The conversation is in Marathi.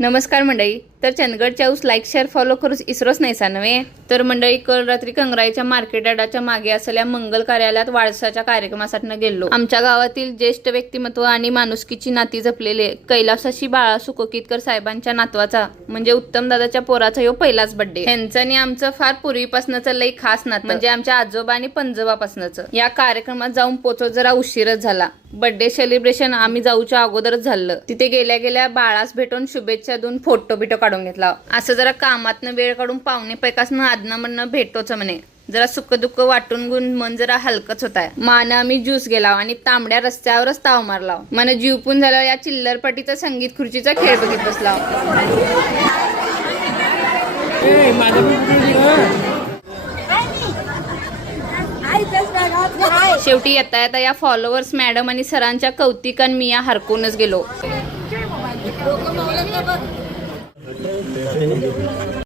नमस्कार मंडळी. तर चंदगडच्या ऊस लाईक शेअर फॉलो करूच इसरोच नाही सा नव्हे. तर मंडळी काल रात्री कंगराईच्या मार्केट यार्डाच्या मागे असलेल्या मंगल कार्यालयात वाढसाच्या कार्यक्रमासाठी गेलो. आमच्या गावातील ज्येष्ठ व्यक्तिमत्व आणि माणुसकीची नाती जपलेले कैलासाशी बाळा सुकोकीतकर साहेबांच्या नातवाचा म्हणजे उत्तम दादाच्या पोराचा ह्यो पहिलाच बर्थडे. ह्यांचं आणि आमचं फार पूर्वीपासूनच लई खास नातं म्हणजे आमच्या आजोबा आणि पंजोबापासूनच. या कार्यक्रमात जाऊन पोचत जरा उशीरच झाला. बर्थडे सेलिब्रेशन आम्ही जाऊच्या अगोदरच झालं. तिथे गेल्या गेल्या बाळास भेटून शुभेच्छा देऊन फोटो बिटो काढून घेतला. असं जरा कामातनं वेळ काढून पाहुणे पैकासनं आदनं म्हणणं भेटतोच म्हणे. जरा सुख दुःख वाटून गुण मन जरा हलकच होताय. मानं आम्ही ज्यूस गेला आणि तांबड्या रस्त्यावरच ताव मारला. मन जीवपून झालं या चिल्लरपटीचा संगीत खुर्चीचा खेळ बघित बसला. शेवटी येता येता या फॉलोअर्स मॅडम आणि सरांच्या कौतिकान मी या हरकूनच गेलो.